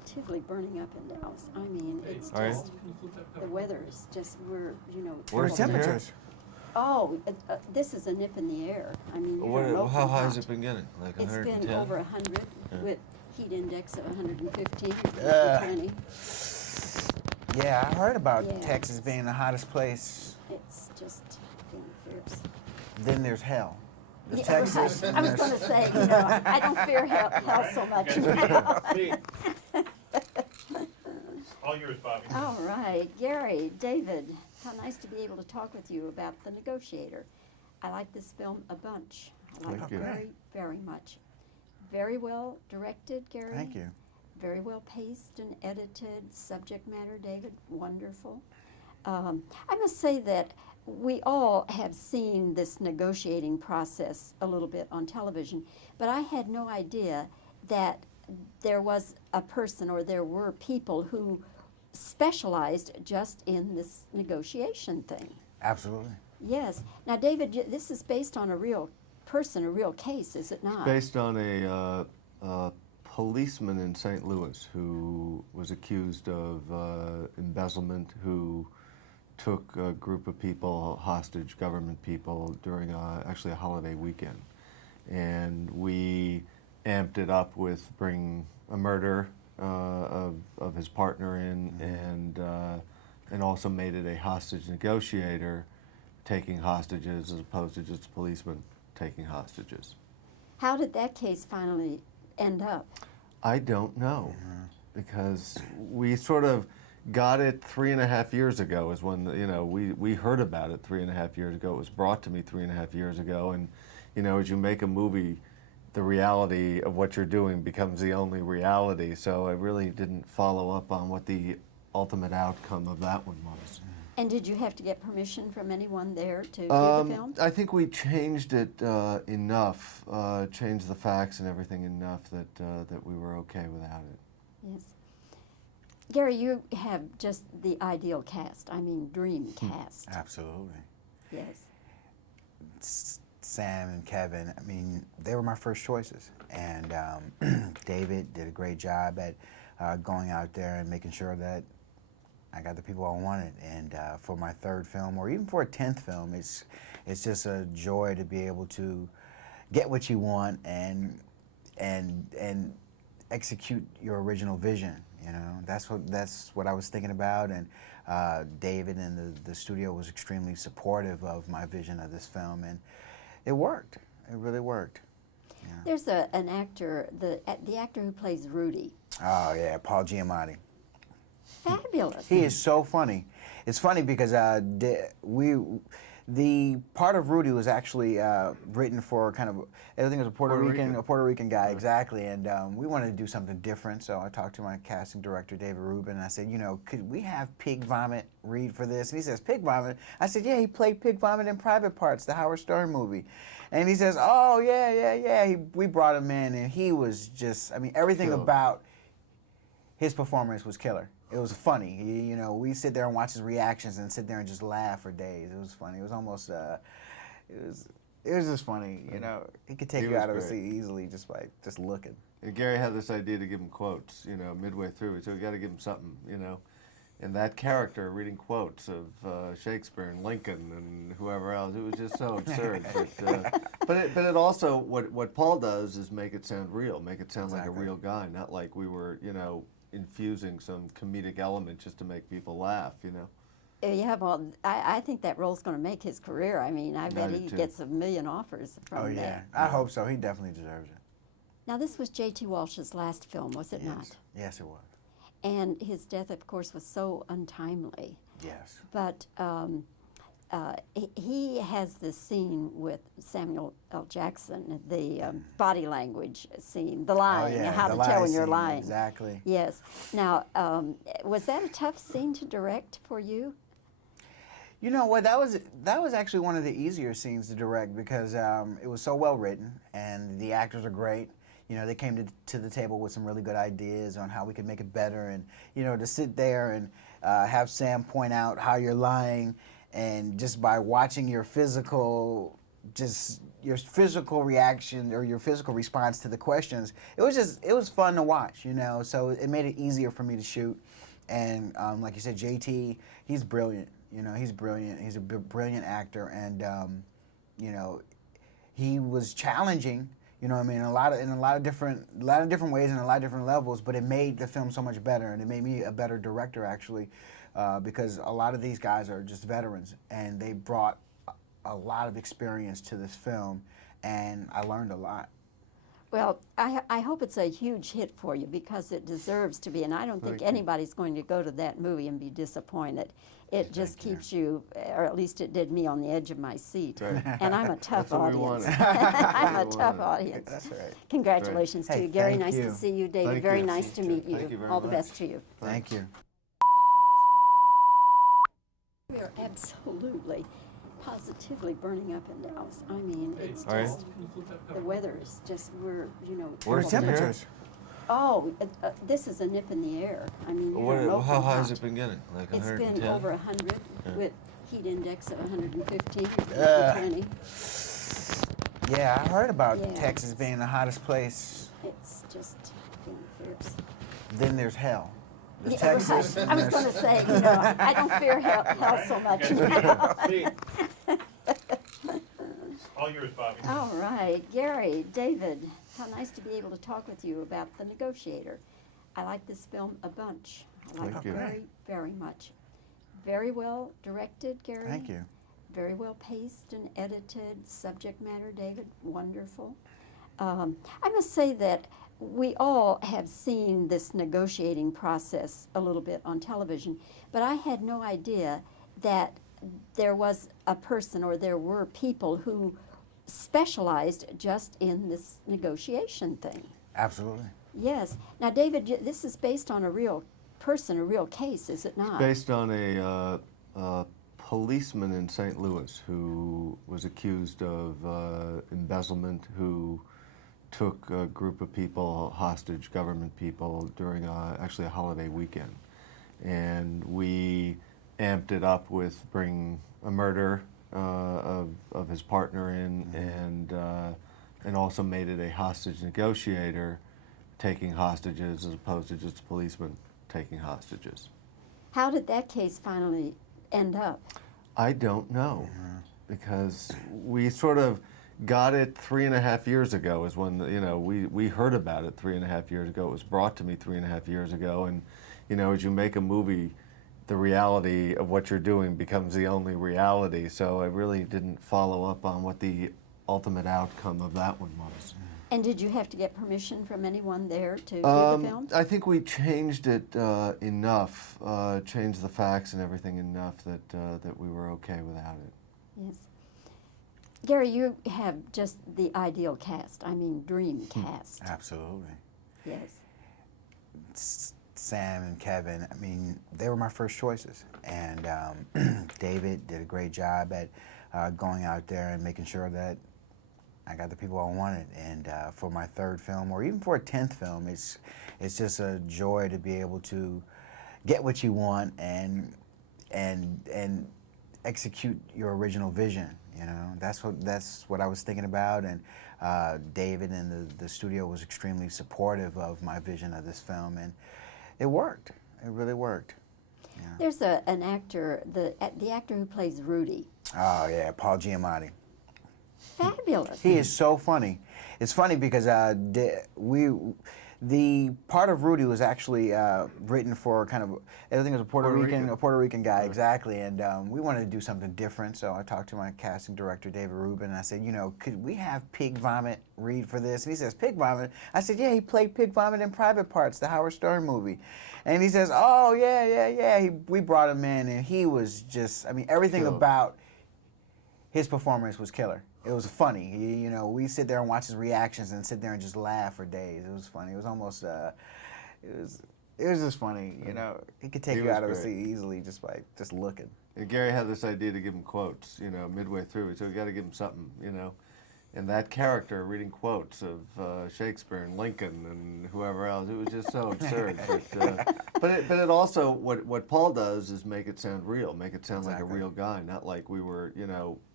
positively burning up in Dallas. I mean, it's Are you? just, the weather is just, we're, you know. Where's terrible. the temperatures? Oh, this is a nip in the air. I mean, you don't know How from high has hot. it been getting? Like It's 110? been over 100 Yeah. with heat index of 115, Yeah. 120. Yeah, I heard about Yeah. Texas being the hottest place. It's just being fierce. Then there's hell. There's Yeah, Texas. right. and I was there's- going to say, you know, I don't fear hell so much. All yours, Bobbie. All right, Gary, David, how nice to be able to talk with you about The Negotiator. I like this film a bunch. I like Thank it you. very, very much. Very well directed, Gary. Thank you. Very well paced and edited. Subject matter, David, wonderful. I must say that we all have seen this negotiating process a little bit on television, but I had no idea that there was a person or there were people who specialized just in this negotiation thing. Absolutely. Yes. Now, David, this is based on a real person, a real case, is it not? Based on a policeman in St. Louis who was accused of embezzlement, who took a group of people hostage, government people, during actually a holiday weekend. And we amped it up with bringing a murder of his partner in, and also made it a hostage negotiator taking hostages as opposed to just a policeman taking hostages. How did that case finally end up? I don't know, because we sort of got it 3.5 years ago is when, we heard about it 3.5 years ago. It was brought to me 3.5 years ago, and, as you make a movie, the reality of what you're doing becomes the only reality, so I really didn't follow up on what the ultimate outcome of that one was. And did you have to get permission from anyone there to do the film? I think we changed it enough, changed the facts and everything enough that we were okay without it. Yes. Gary, you have just the ideal cast. I mean, dream cast. Absolutely. Yes. Sam and Kevin, I mean, they were my first choices. And David did a great job at going out there and making sure that I got the people I wanted. And for my third film, or even for a 10th film, it's just a joy to be able to get what you want and execute your original vision. That's what I was thinking about. And David and the studio was extremely supportive of my vision of this film, and it worked. It really worked. Yeah. There's an actor, the actor who plays Rudy. Oh yeah, Paul Giamatti. Fabulous. He is so funny. It's funny because the part of Rudy was actually written for kind of, I think it was a Puerto Rican guy, exactly. And we wanted to do something different, so I talked to my casting director, David Rubin, and I said, could we have Pig Vomit read for this? And he says, Pig Vomit? I said, yeah, he played Pig Vomit in Private Parts, the Howard Stern movie. And he says, oh, yeah. We brought him in, and he was just, everything about his performance was killer. It was funny. We sit there and watch his reactions and sit there and just laugh for days. It was funny. It was almost, it was just funny. He could take you out of the seat easily just by just looking. And Gary had this idea to give him quotes, midway through, so we got to give him something, And that character reading quotes of Shakespeare and Lincoln and whoever else, it was just so absurd. But it also, what Paul does is make it sound real, make it sound like a real guy, not like we were, infusing some comedic element just to make people laugh, Yeah, well, I think that role's going to make his career. I bet he gets 1 million offers from that. I hope so. He definitely deserves it. Now, this was J.T. Walsh's last film, was it not? Yes, it was. And his death, of course, was so untimely. Yes. But he has this scene with Samuel L. Jackson, the body language scene, the lying, how to tell when you're lying. Exactly. Yes. Now, was that a tough scene to direct for you? You know what? That was actually one of the easier scenes to direct because it was so well written and the actors are great. They came to the table with some really good ideas on how we could make it better, and to sit there and have Sam point out how you're lying, and just by watching your physical just your physical reaction or your physical response to the questions. It was fun to watch, you know. So it made it easier for me to shoot. And like you said, JT, he's brilliant. You know, he's brilliant. He's a brilliant actor, and you know, he was challenging. You know what I mean? In a lot of different ways and a lot of different levels, but it made the film so much better, and it made me a better director actually, because a lot of these guys are just veterans, and they brought a lot of experience to this film, and I learned a lot. Well, I hope it's a huge hit for you because it deserves to be, and I don't think anybody's going to go to that movie and be disappointed. It just keeps you, or at least it did me, on the edge of my seat. Right. And I'm a tough That's what we audience. wanted. I'm a tough audience. That's all right. Congratulations to Hey, you. Gary, thank nice you. to see you. David, Thank very you. nice to meet you. Thank you very All the much. best to you. Thank you. We are absolutely, positively burning up in Dallas. I mean, it's Are you? just, the weather is just, we're, you know. Where's The the terrible. temperatures? Oh, this is a nip in the air. I mean, you don't know How from high has hot. it been getting? Like It's 110? been over 100 with heat index of 115, Ugh. 120. Yeah, I heard about Yeah. Texas being the hottest place. It's just being fierce. Then there's hell. There's Yeah, Texas. right. and I was there's- going to say, you know, I don't fear hell so much. All yours, Bobbie. All right, Gary, David, how nice to be able to talk with you about The Negotiator. I like this film a bunch. I like Thank it you. very, very much. Very well directed, Gary. Thank you. Very well paced and edited. Subject matter, David, wonderful. I must say that we all have seen this negotiating process a little bit on television, but I had no idea that there was a person or there were people who specialized just in this negotiation thing. Absolutely. Yes. Now, David, this is based on a real person, a real case, is it not? Based on a policeman in St. Louis who was accused of embezzlement, who took a group of people hostage, government people, during actually a holiday weekend. And we amped it up with bringing a murder of his partner in, and also made it a hostage negotiator taking hostages as opposed to just a policeman taking hostages. How did that case finally end up? I don't know, because we sort of got it 3.5 years ago is when, you know, we heard about it 3.5 years ago. It was brought to me 3.5 years ago, and, you know, as you make a movie, the reality of what you're doing becomes the only reality, so I really didn't follow up on what the ultimate outcome of that one was. And did you have to get permission from anyone there to do the film? I think we changed it enough, changed the facts and everything enough that we were okay without it. Yes. Gary, you have just the ideal cast. I mean, dream cast. Absolutely. Yes. Sam and Kevin, I mean, they were my first choices. And David did a great job at going out there and making sure that I got the people I wanted. And for my third film, or even for a 10th film, it's just a joy to be able to get what you want and execute your original vision. You know, that's what I was thinking about. And David and the studio was extremely supportive of my vision of this film, and it worked. It really worked. Yeah. There's an actor, the actor who plays Rudy. Oh yeah, Paul Giamatti. Fabulous. He is so funny. It's funny because the part of Rudy was actually written for kind of, I think it was a Puerto Rican guy, exactly. And we wanted to do something different, so I talked to my casting director, David Rubin, and I said, you know, could we have Pig Vomit read for this? And he says, Pig Vomit? I said, yeah, he played Pig Vomit in Private Parts, the Howard Stern movie. And he says, oh, yeah. We brought him in, and he was just, I mean, everything about his performance was killer. It was funny. You know, we sit there and watch his reactions and sit there and just laugh for days. It was funny. It was almost, it was just funny. You know, he could take you out of a seat easily just by just looking. And Gary had this idea to give him quotes, you know, midway through. So we got to give him something, you know. And that character reading quotes of Shakespeare and Lincoln and whoever else, it was just so absurd. But it also, what Paul does is make it sound real, make it sound like a real guy, not like we were, you know,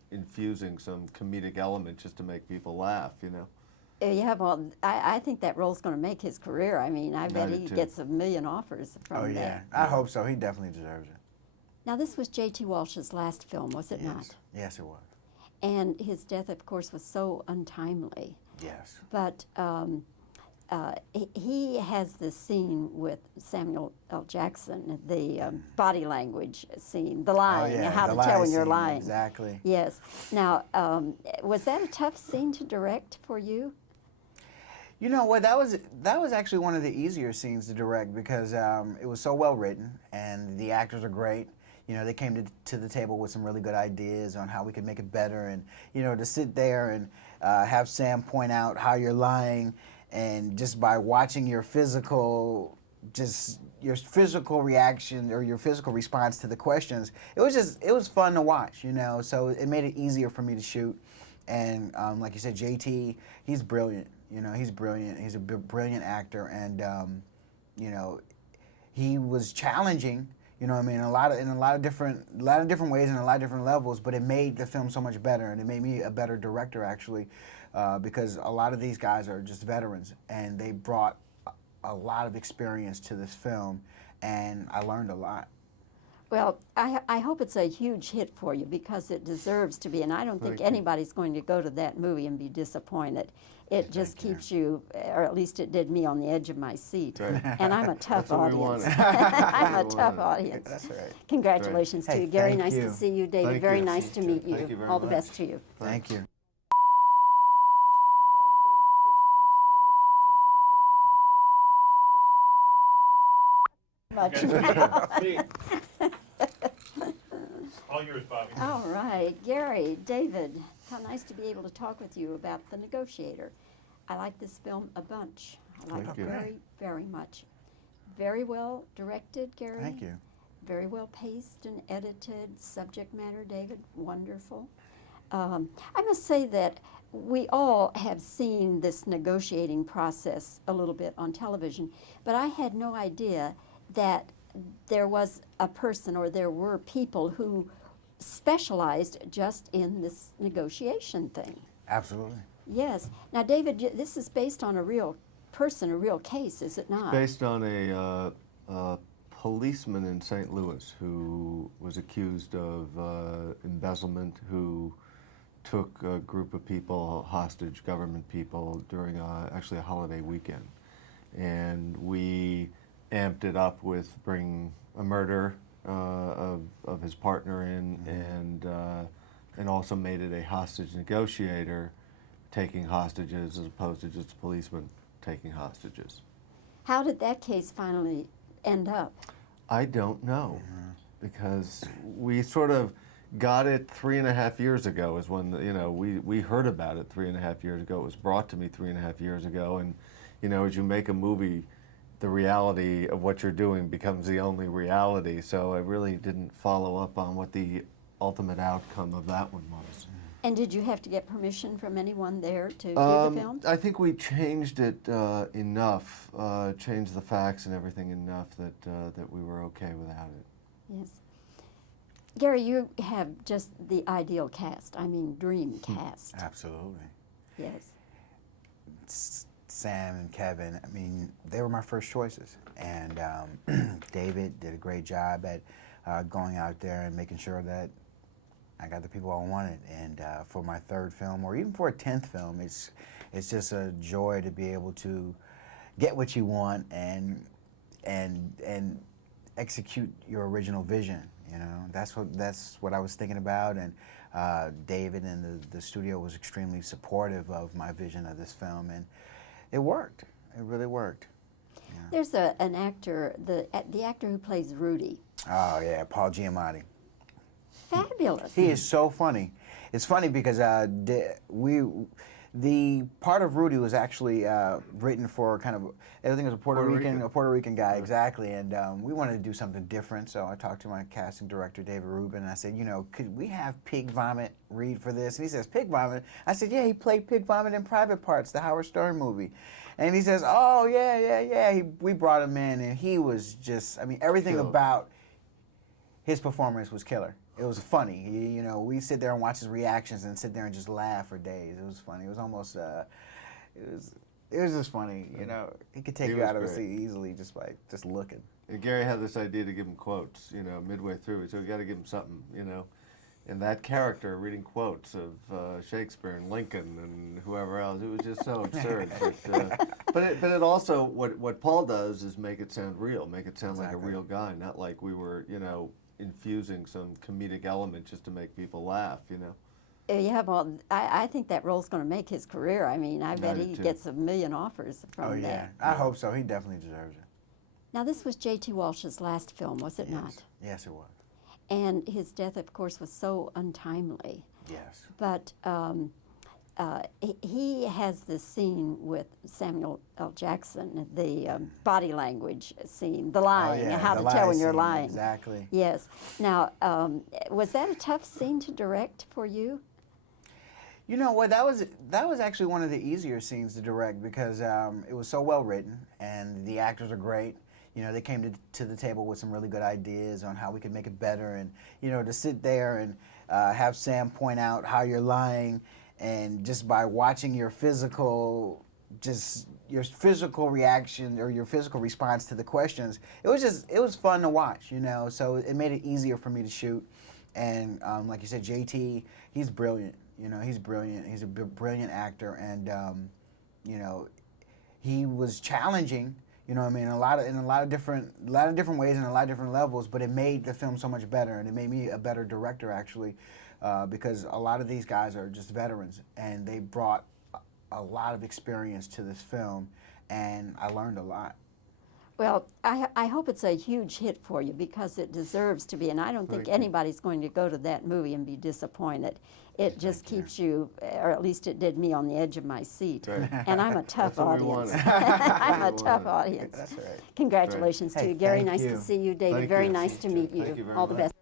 infusing some comedic element just to make people laugh, you know. Yeah, well, I think that role's going to make his career. I mean, I bet do he too. gets 1,000,000 offers from Oh yeah, that. I hope so. He definitely deserves it. Now, this was J.T. Walsh's last film, was it not? Yes, it was. And his death, of course, was so untimely. Yes. But he has this scene with Samuel L. Jackson, the body language scene, the lying, how the to tell lie when you're scene, lying. Exactly. Yes. Now, was that a tough scene to direct for you? You know what? That was actually one of the easier scenes to direct because it was so well written and the actors are great. You know, they came to the table with some really good ideas on how we could make it better, and you know, to sit there and have Sam point out how you're lying, and just by watching your physical reaction or your physical response to the questions, it was fun to watch. You know, so it made it easier for me to shoot. And like you said, JT, he's brilliant. You know, he's brilliant. He's a brilliant actor, and you know, he was challenging. You know what I mean? In a lot of different ways and a lot of different levels, but it made the film so much better, and it made me a better director actually, because a lot of these guys are just veterans, and they brought a lot of experience to this film, and I learned a lot. Well, I hope it's a huge hit for you because it deserves to be, and I don't think anybody's going to go to that movie and be disappointed. It just keeps you, or at least it did me, on the edge of my seat. Right. And I'm a tough That's what we audience. wanted. I'm a That's what we tough wanted. audience. That's right. Congratulations to Hey, you, Gary. thank Nice you. to see you, David. Thank Very you. nice to meet you. Thank you very All the much. best to you. Thank you. Much. All yours, Bobbie. All right, Gary, David, how nice to be able to talk with you about The Negotiator. I like this film a bunch. I like Thank it you. very, very much. Very well directed, Gary. Thank you. Very well paced and edited. Subject matter, David, wonderful. I must say that we all have seen this negotiating process a little bit on television, but I had no idea that there was a person or there were people who specialized just in this negotiation thing. Absolutely. Yes. Now, David, this is based on a real person, a real case, is it not? Based on a policeman in St. Louis who was accused of embezzlement, who took a group of people hostage, government people, during actually a holiday weekend. And we amped it up with bringing a murder of his partner in, and also made it a hostage negotiator taking hostages as opposed to just a policeman taking hostages. How did that case finally end up? I don't know, because we sort of got it 3.5 years ago is when, you know, we heard about it 3.5 years ago. It was brought to me 3.5 years ago, and, you know, as you make a movie, the reality of what you're doing becomes the only reality, so I really didn't follow up on what the ultimate outcome of that one was. And did you have to get permission from anyone there to do the film? I think we changed it enough, changed the facts and everything enough that we were okay without it. Yes. Gary, you have just the ideal cast. I mean, dream cast. Absolutely. Yes. Sam and Kevin, I mean, they were my first choices. And David did a great job at going out there and making sure that I got the people I wanted. And for my third film, or even for a 10th film, it's just a joy to be able to get what you want and execute your original vision. You know, that's what I was thinking about. And David and the studio was extremely supportive of my vision of this film, and it worked. It really worked. Yeah. There's an actor, the actor who plays Rudy. Oh yeah, Paul Giamatti. Fabulous. He is so funny. It's funny because the part of Rudy was actually written for kind of, I think it was a Puerto Rican guy, exactly. And we wanted to do something different, so I talked to my casting director, David Rubin, and I said, you know, could we have Pig Vomit read for this? And he says, Pig Vomit? I said, yeah, he played Pig Vomit in Private Parts, the Howard Stern movie. And he says, oh, yeah. We brought him in, and he was just, I mean, everything about his performance was killer. It was funny. You know, we sit there and watch his reactions and sit there and just laugh for days. It was funny. It was almost, it was just funny. You know, he could take He you was out of a great. seat easily just by just looking. And Gary had this idea to give him quotes, you know, midway through. So we got to give him something, you know. And that character reading quotes of Shakespeare and Lincoln and whoever else, it was just so absurd. But it also, what Paul does is make it sound real, make it sound like a Exactly. real guy, not like we were, you know, infusing some comedic element just to make people laugh, you know. Yeah, well, I think that role's going to make his career. I mean, I bet do he too. gets a million offers from Oh yeah, that. I hope so. He definitely deserves it. Now, this was J.T. Walsh's last film, was it not? Yes, it was. And his death, of course, was so untimely. Yes. But he has this scene with Samuel L. Jackson, the body language scene, the lying, Oh, yeah, how the to tell when lie you're scene, lying. Exactly. Yes. Now, was that a tough scene to direct for you? You know what? That was actually one of the easier scenes to direct because it was so well written and the actors are great. You know, they came to the table with some really good ideas on how we could make it better, and you know, to sit there and have Sam point out how you're lying, and just by watching your physical reaction or your physical response to the questions, it was fun to watch. You know, so it made it easier for me to shoot. And like you said, JT, he's brilliant. You know, he's brilliant. He's a brilliant actor, and you know, he was challenging. You know what I mean? In a lot of different ways and a lot of different levels, but it made the film so much better, and it made me a better director actually, because a lot of these guys are just veterans, and they brought a lot of experience to this film, and I learned a lot. Well, I hope it's a huge hit for you because it deserves to be, and I don't think Thank you. anybody's going to go to that movie and be disappointed. It just keeps you, or at least it did me, on the edge of my seat. Right. And I'm a tough That's what we audience. wanted. I'm a That's what we tough wanted. audience. That's all right. Congratulations to Hey, you. Gary, thank nice you. to see you. David, Thank very you. nice to meet you. Thank you very All the much. best.